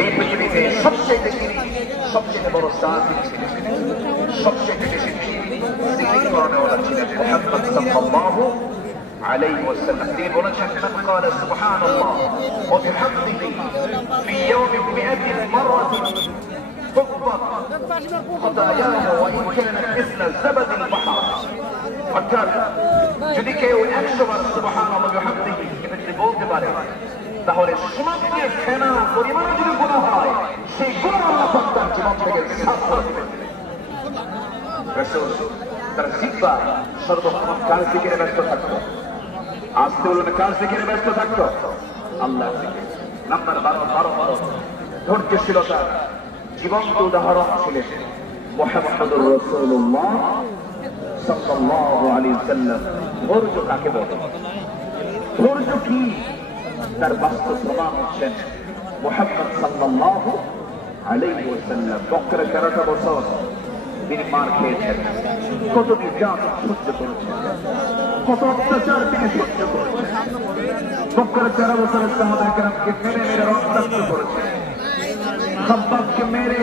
এই পৃথিবীতে সবচেয়ে বড় স্থান সবচেয়ে বেশি করানোওয়ালা ছিলেন মুহাম্মদ সাল্লাল্লাহু আলাইহি ওয়াসাল্লাম। তিনি বলেছেন, মান ক্বালা সুবহানাল্লাহ ওয়া বিহামদিহি ফি ইয়াওমিন মিআতি মাররাতিন তুকফাত খাতায়াহু ওয়া ইন কানাত মিসলা যাবাদিল বাহর। অর্থাৎ যদি কেউ 100 বার সুবহানাল্লাহ ওয়া বিহামদিহি এটা যদি বলতে পারে, তাহলে সমুদ্রের ফেনা পরিমাণ যদি গুনাহ হয়, সেই গুনাহ আল্লাহ তার জীবন থেকে সাফ করে দিবেন। রাসূল তার জিহ্বা সর্বক্ষণ কার জিকিরে ব্যস্ত থাকতো? আসতে বলুন, কার জিকিরে ব্যস্ত থাকতো? আল্লাহর জিকির। নাম্বার 12 ধৈর্যশীলতার জীবন্ত উদাহরণ ছিলেন মুহাম্মদুর রাসূলুল্লাহ সাল্লাল্লাহু আলাইহি ওয়াসাল্লাম। ধৈর্য কাকে বলে? ধৈর্য কি? তার বাস্তব প্রমাণ হচ্ছেন মুহাম্মদ সাল্লাল্লাহু আলাইহি ওয়াসাল্লাম। বকরে 13 বছর তিনি মার খেয়েছেন, কত নির্যাতন সহ্য করেছেন, কত অত্যাচার তিনি সহ্য করেছেন। বকরে 13 বছরের সাহাবায়ে কেরামকে মেরে মেরে রক্তাক্ত করেছেন, খাব্বাবকে মেরে